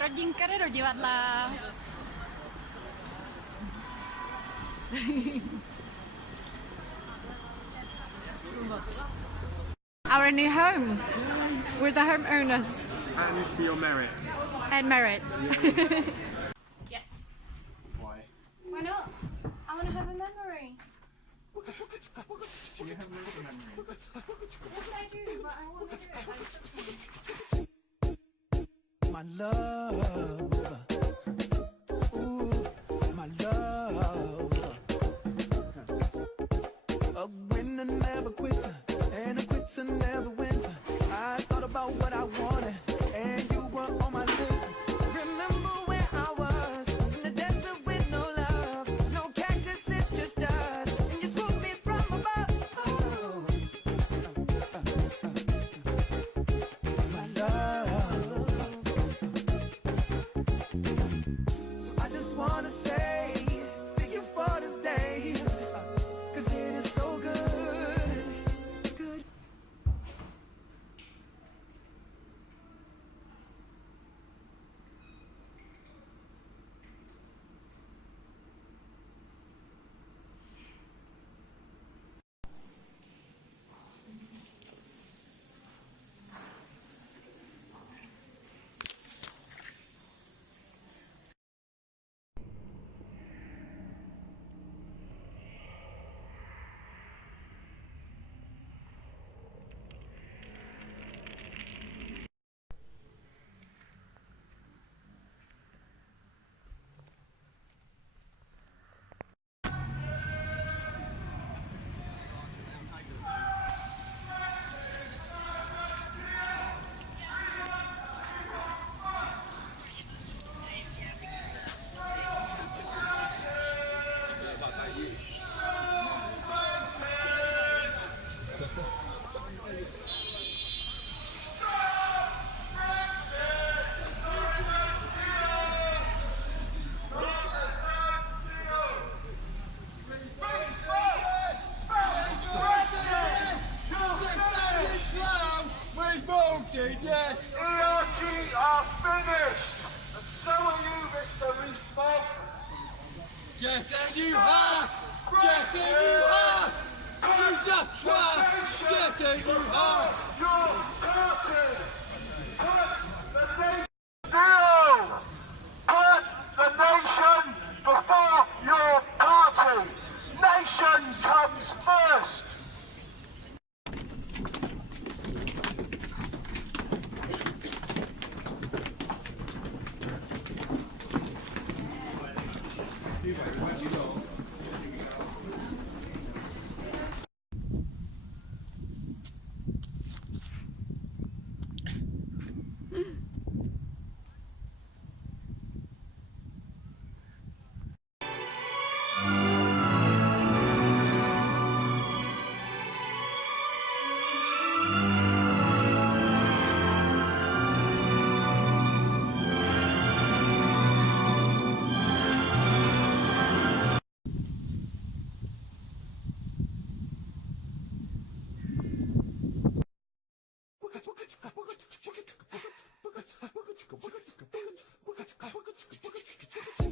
Rodinka jde do divadla. Our new home. We're the homeowners. And for your merit. And merit. Yes. Why? Why not? I want to have a memory. Do you have a memory? Yes, I do, but I want to do it. My love, ooh, my love. A winner never quits, and a quitter never wins. I thought about what I wanted, and you were on my list. Remember where I was, in the desert with no love, no cactuses, just us, and you swooped me from above. Oh. My love. So I just wanna say thank you for this day, 'cause it is so good, good. Yes, ERG are finished, and so are you, Mr. Rees-Mogg. Get a new hat! Get a new hat! You just twat! Get a new hat! Your party! Put the nation deal! Put the nation before your party! Nation comes first!